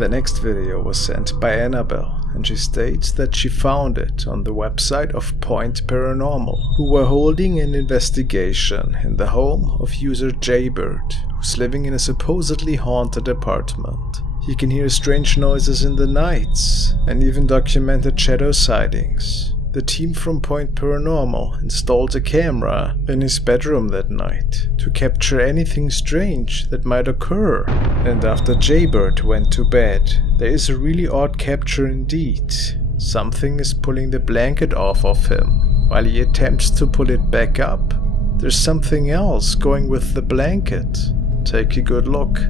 The next video was sent by Annabelle, and she states that she found it on the website of Point Paranormal, who were holding an investigation in the home of user Jaybird, who's living in a supposedly haunted apartment. He can hear strange noises in the nights, and even documented shadow sightings. The team from Point Paranormal installed a camera in his bedroom that night to capture anything strange that might occur. And after Jaybird went to bed, there is a really odd capture indeed. Something is pulling the blanket off of him while he attempts to pull it back up. There's something else going with the blanket. Take a good look.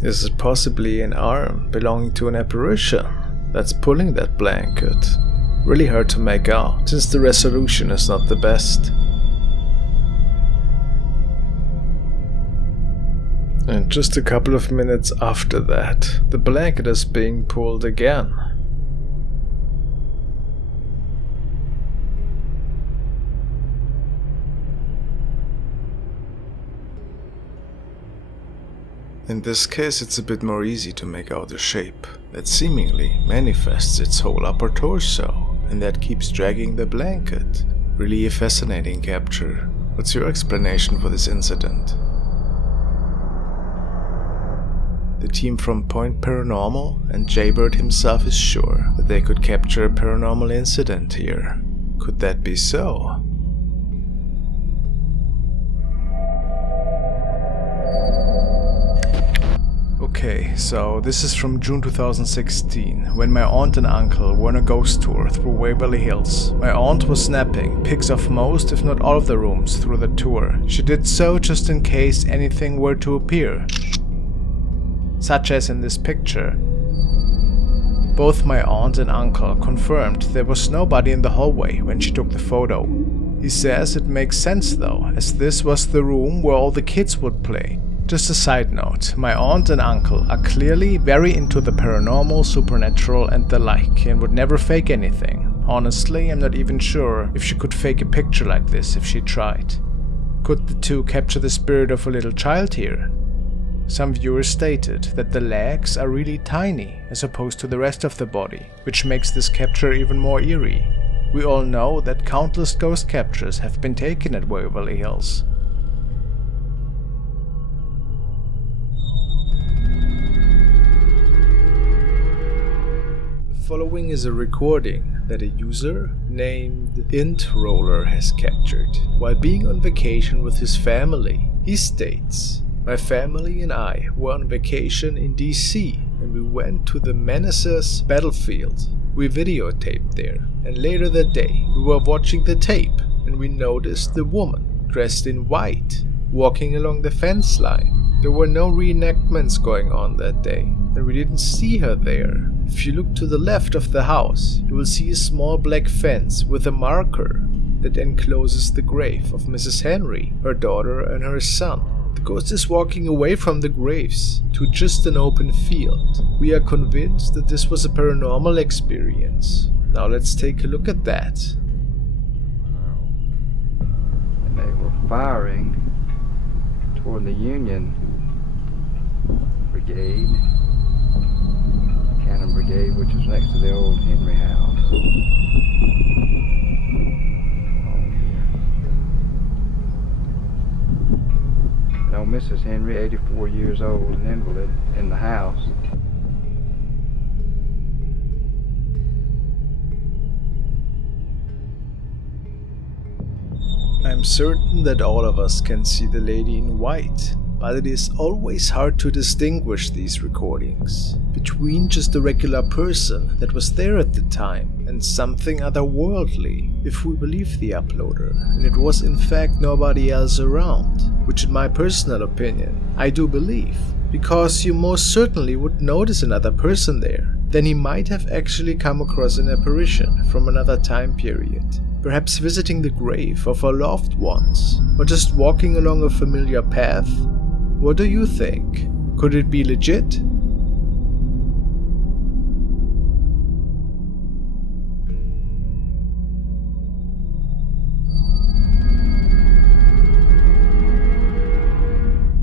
Is it possibly an arm belonging to an apparition that's pulling that blanket? Really hard to make out, since the resolution is not the best. And just a couple of minutes after that, the blanket is being pulled again. In this case, it's a bit more easy to make out a shape that seemingly manifests its whole upper torso and that keeps dragging the blanket. Really a fascinating capture. What's your explanation for this incident? The team from Point Paranormal and Jaybird himself is sure that they could capture a paranormal incident here. Could that be so? Okay, so this is from June 2016, when my aunt and uncle were on a ghost tour through Waverly Hills. My aunt was snapping pics of most, if not all of the rooms through the tour. She did so just in case anything were to appear, such as in this picture. Both my aunt and uncle confirmed there was nobody in the hallway when she took the photo. He says it makes sense though, as this was the room where all the kids would play. Just a side note, my aunt and uncle are clearly very into the paranormal, supernatural and the like, and would never fake anything. Honestly, I'm not even sure if she could fake a picture like this if she tried. Could the two capture the spirit of a little child here? Some viewers stated that the legs are really tiny as opposed to the rest of the body, which makes this capture even more eerie. We all know that countless ghost captures have been taken at Waverly Hills. Following is a recording that a user named IntRoller has captured while being on vacation with his family. He states, "My family and I were on vacation in DC and we went to the Manassas battlefield. We videotaped there, and later that day we were watching the tape and we noticed the woman dressed in white walking along the fence line. There were no reenactments going on that day, and we didn't see her there. If you look to the left of the house, you will see a small black fence with a marker that encloses the grave of Mrs. Henry, her daughter and her son. The ghost is walking away from the graves to just an open field. We are convinced that this was a paranormal experience. Now let's take a look at that." And they were firing toward the Union Brigade, Cannon Brigade, which is next to the old Henry house. Now Mrs. Henry, 84 years old, an invalid, in the house. I'm certain that all of us can see the lady in white, but it is always hard to distinguish these recordings between just a regular person that was there at the time and something otherworldly, if we believe the uploader, and it was in fact nobody else around, which in my personal opinion I do believe, because you most certainly would notice another person there. Then he might have actually come across an apparition from another time period. Perhaps visiting the grave of our loved ones, or just walking along a familiar path? What do you think? Could it be legit?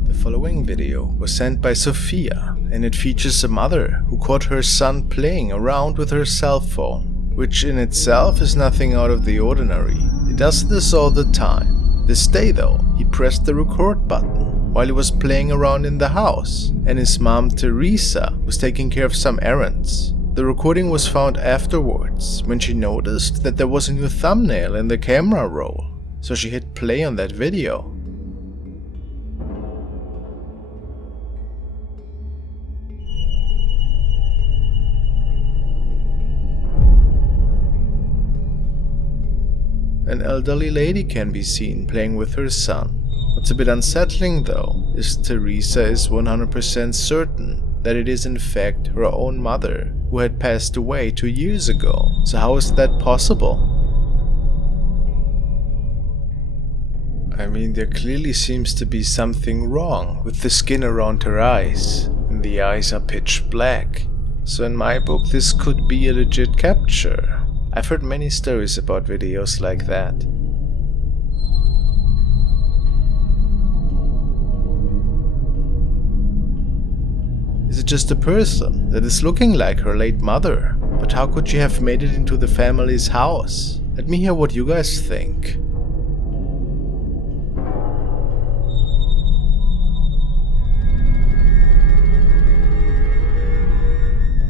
The following video was sent by Sophia, and it features a mother who caught her son playing around with her cell phone, which in itself is nothing out of the ordinary. He does this all the time. This day though, he pressed the record button while he was playing around in the house, and his mom Teresa was taking care of some errands. The recording was found afterwards when she noticed that there was a new thumbnail in the camera roll, so she hit play on that video. An elderly lady can be seen playing with her son. What's a bit unsettling though is Teresa is 100% certain that it is in fact her own mother who had passed away 2 years ago. So how is that possible? I mean, there clearly seems to be something wrong with the skin around her eyes, and the eyes are pitch black. So in my book this could be a legit capture. I've heard many stories about videos like that. Is it just a person that is looking like her late mother? But how could she have made it into the family's house? Let me hear what you guys think.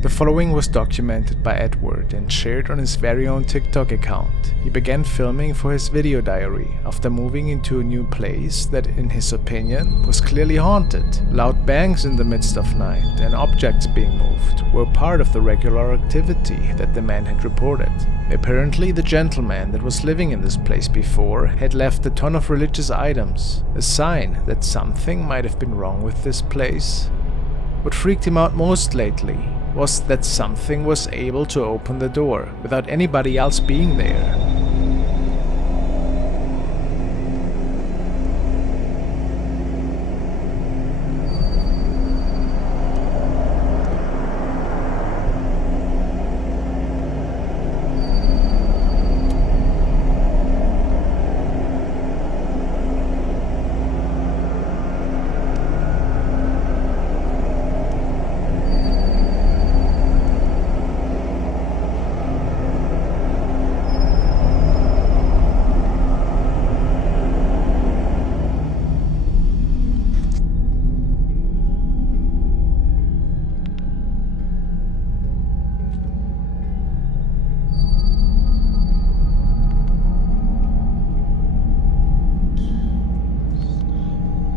The following was documented by Edward and shared on his very own TikTok account. He began filming for his video diary after moving into a new place that, in his opinion, was clearly haunted. Loud bangs in the midst of night and objects being moved were part of the regular activity that the man had reported. Apparently, the gentleman that was living in this place before had left a ton of religious items, a sign that something might have been wrong with this place. What freaked him out most lately was that something was able to open the door without anybody else being there.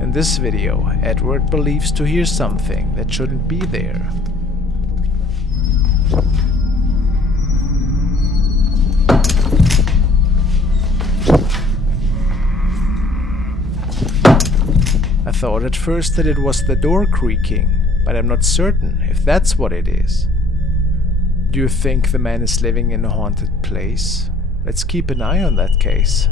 In this video, Edward believes to hear something that shouldn't be there. I thought at first that it was the door creaking, but I'm not certain if that's what it is. Do you think the man is living in a haunted place? Let's keep an eye on that case.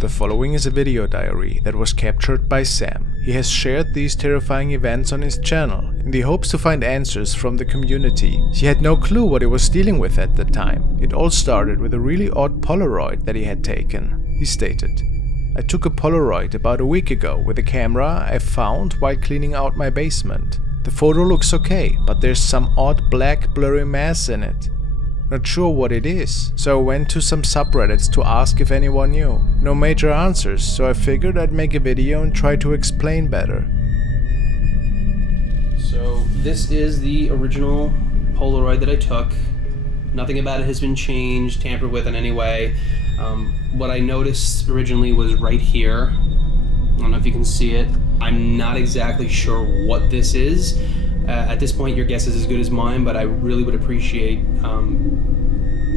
The following is a video diary that was captured by Sam. He has shared these terrifying events on his channel in the hopes to find answers from the community. He had no clue what he was dealing with at the time. It all started with a really odd Polaroid that he had taken. He stated, "I took a Polaroid about a week ago with a camera I found while cleaning out my basement. The photo looks okay, but there's some odd black blurry mass in it. Not sure what it is, so I went to some subreddits to ask if anyone knew. No major answers, so I figured I'd make a video and try to explain better." So this is the original Polaroid that I took. Nothing about it has been changed, tampered with in any way. What I noticed originally was right here. I don't know if you can see it. I'm not exactly sure what this is. At this point, your guess is as good as mine, but I really would appreciate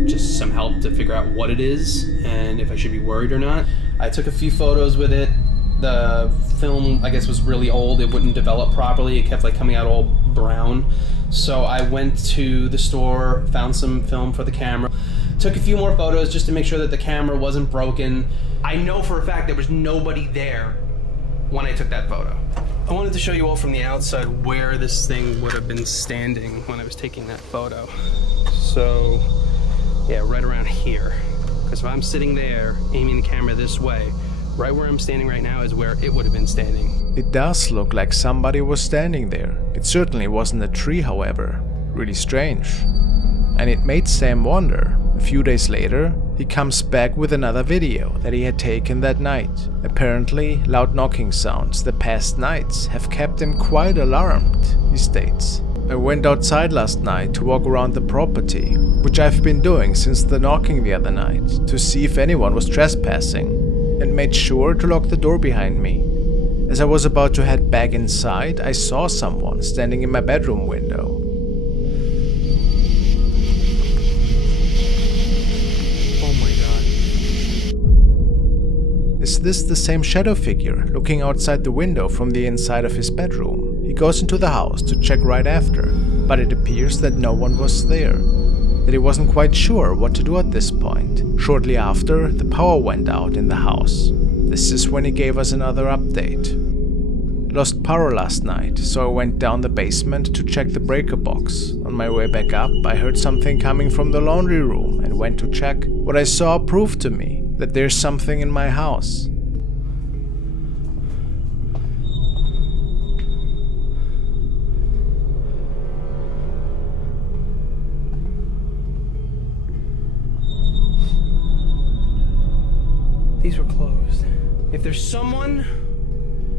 just some help to figure out what it is and if I should be worried or not. I took a few photos with it. The film, I guess, was really old. It wouldn't develop properly. It kept like coming out all brown. So I went to the store, found some film for the camera, took a few more photos just to make sure that the camera wasn't broken. I know for a fact there was nobody there when I took that photo. I wanted to show you all from the outside where this thing would have been standing when I was taking that photo. So, yeah, right around here. Because if I'm sitting there, aiming the camera this way, right where I'm standing right now is where it would have been standing. It does look like somebody was standing there. It certainly wasn't a tree, however. Really strange. And it made Sam wonder. A few days later, he comes back with another video that he had taken that night. Apparently, loud knocking sounds the past nights have kept him quite alarmed, he states. I went outside last night to walk around the property, which I've been doing since the knocking the other night, to see if anyone was trespassing, and made sure to lock the door behind me. As I was about to head back inside, I saw someone standing in my bedroom window. Oh my god. Is this the same shadow figure looking outside the window from the inside of his bedroom? He goes into the house to check right after, but it appears that no one was there, that he wasn't quite sure what to do at this point. Shortly after, the power went out in the house. This is when he gave us another update. Lost power last night, so I went down the basement to check the breaker box. On my way back up, I heard something coming from the laundry room and went to check. What I saw proved to me that there's something in my house. These were closed. If there's someone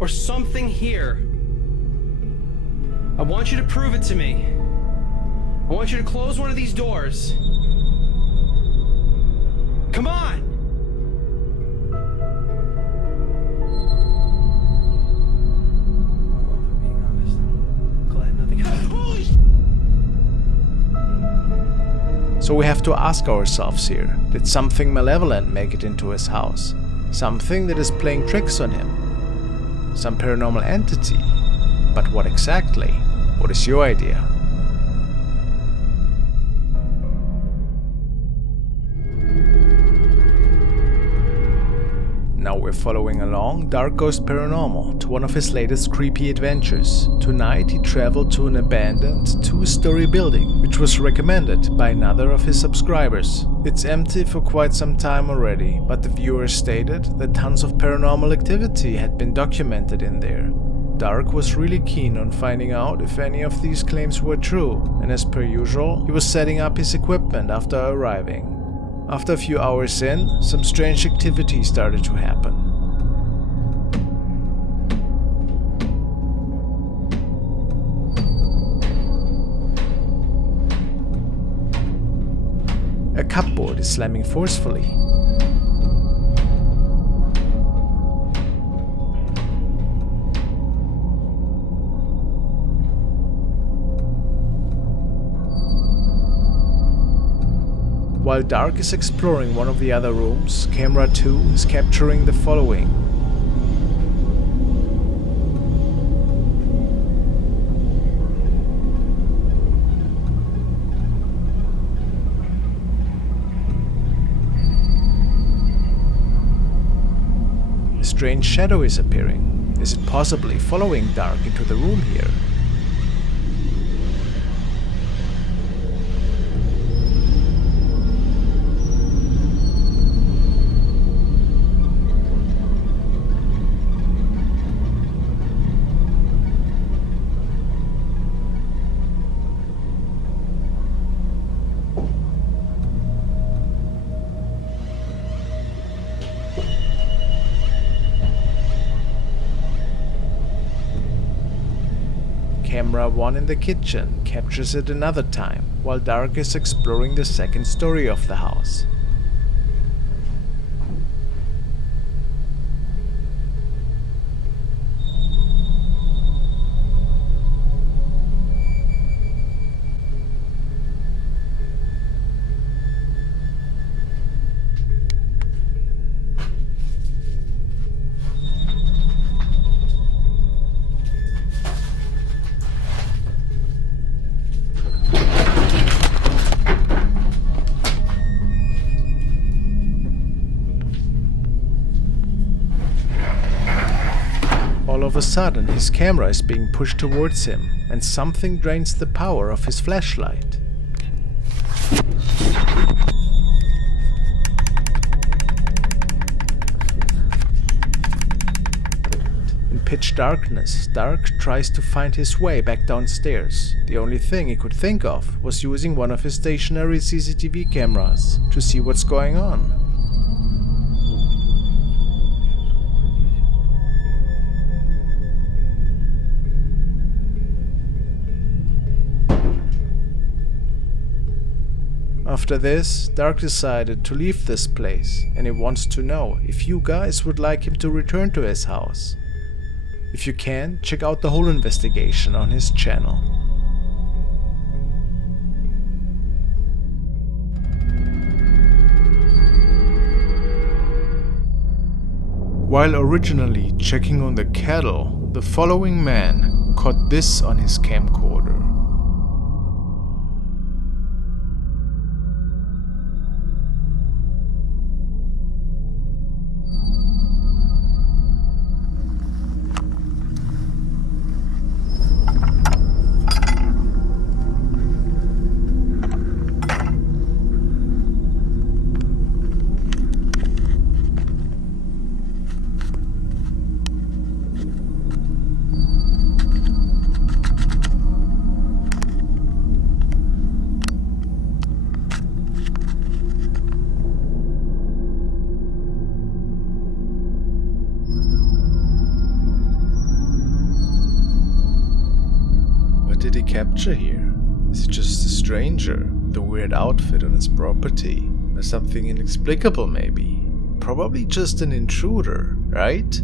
or something here, I want you to prove it to me. I want you to close one of these doors. Come on! Well, if I'm being honest, I'm glad nothing happened. Holy So we have to ask ourselves here, did something malevolent make it into his house? Something that is playing tricks on him? Some paranormal entity? But what exactly? What is your idea? Now we're following along Dark Ghost Paranormal to one of his latest creepy adventures. Tonight he traveled to an abandoned 2-story building, which was recommended by another of his subscribers. It's empty for quite some time already, but the viewer stated that tons of paranormal activity had been documented in there. Dark was really keen on finding out if any of these claims were true, and as per usual, he was setting up his equipment after arriving. After a few hours in, some strange activity started to happen. A cupboard is slamming forcefully. While Dark is exploring one of the other rooms, camera 2 is capturing the following. A strange shadow is appearing. Is it possibly following Dark into the room here? Camera 1 in the kitchen captures it another time, while Dark is exploring the second story of the house. of a sudden his camera is being pushed towards him and something drains the power of his flashlight. In pitch darkness, Dark tries to find his way back downstairs. The only thing he could think of was using one of his stationary CCTV cameras to see what's going on. After this, Dark decided to leave this place, and he wants to know if you guys would like him to return to his house. If you can, check out the whole investigation on his channel. While originally checking on the cattle, the following man caught this on his camcorder. What did he capture here? Is it just a stranger with a weird outfit on his property? Or something inexplicable maybe? Probably just an intruder, right?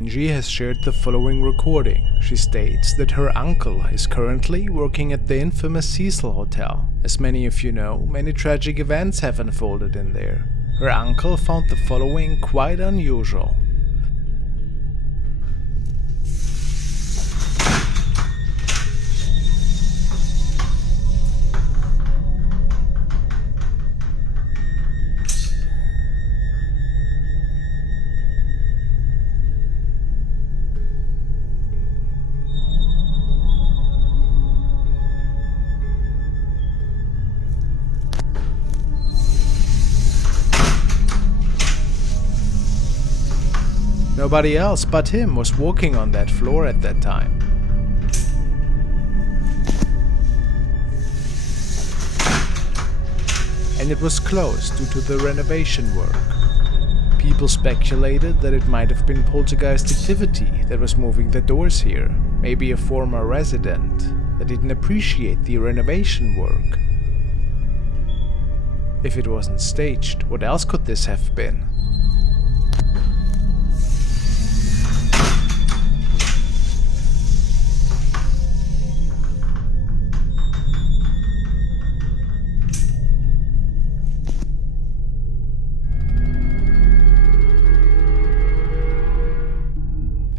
Angie has shared the following recording. She states that her uncle is currently working at the infamous Cecil Hotel. As many of you know, many tragic events have unfolded in there. Her uncle found the following quite unusual. Nobody else but him was walking on that floor at that time. And it was closed due to the renovation work. People speculated that it might have been poltergeist activity that was moving the doors here. Maybe a former resident that didn't appreciate the renovation work. If it wasn't staged, what else could this have been?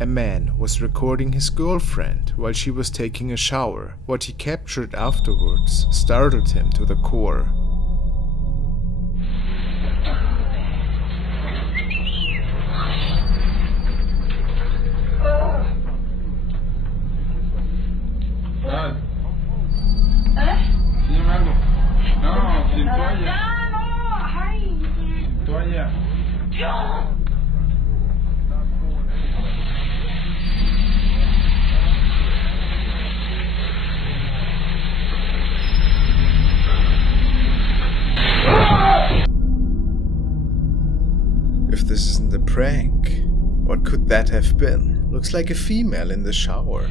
A man was recording his girlfriend while she was taking a shower. What he captured afterwards startled him to the core. If this isn't a prank, what could that have been? Looks like a female in the shower.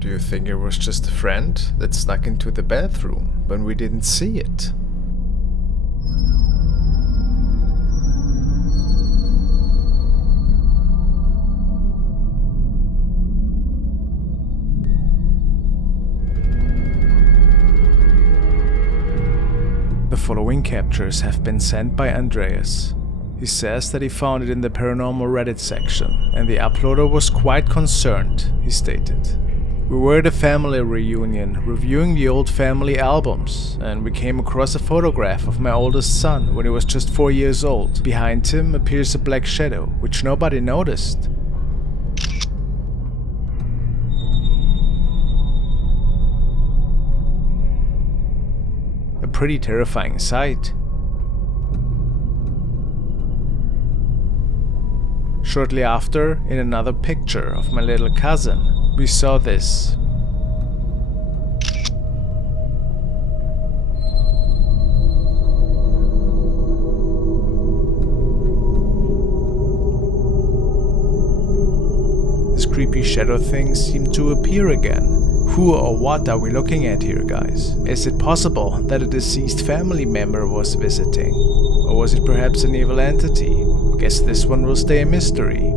Do you think it was just a friend that snuck into the bathroom when we didn't see it? The following captures have been sent by Andreas. He says that he found it in the paranormal Reddit section, and the uploader was quite concerned, he stated. We were at a family reunion, reviewing the old family albums, and we came across a photograph of my oldest son when he was just 4 years old. Behind him appears a black shadow, which nobody noticed. A pretty terrifying sight. Shortly after, in another picture of my little cousin, we saw this. This creepy shadow thing seemed to appear again. Who or what are we looking at here, guys? Is it possible that a deceased family member was visiting? Or was it perhaps an evil entity? Guess this one will stay a mystery.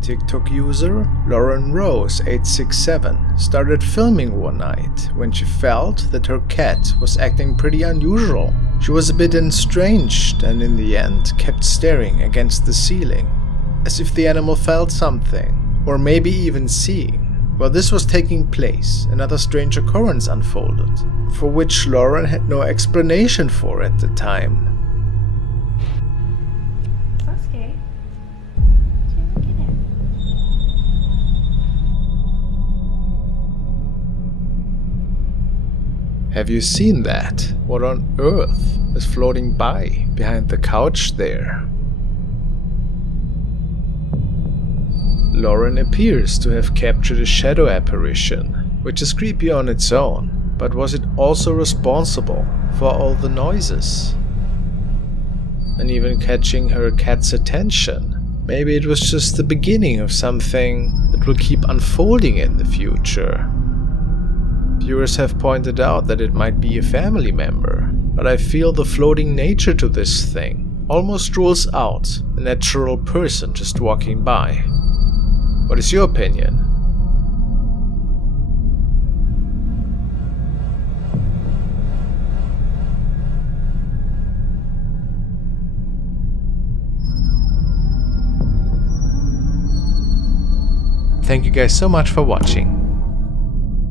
TikTok user Lauren Rose 867 started filming one night when she felt that her cat was acting pretty unusual. She was a bit estranged and in the end kept staring against the ceiling, as if the animal felt something, or maybe even seeing. While this was taking place, another strange occurrence unfolded, for which Lauren had no explanation for at the time. Okay. Look at it. Have you seen that? What on earth is floating by behind the couch there? Lauren appears to have captured a shadow apparition, which is creepy on its own, but was it also responsible for all the noises? And even catching her cat's attention? Maybe it was just the beginning of something that will keep unfolding in the future. Viewers have pointed out that it might be a family member, but I feel the floating nature to this thing almost rules out a natural person just walking by. What is your opinion? Thank you guys so much for watching.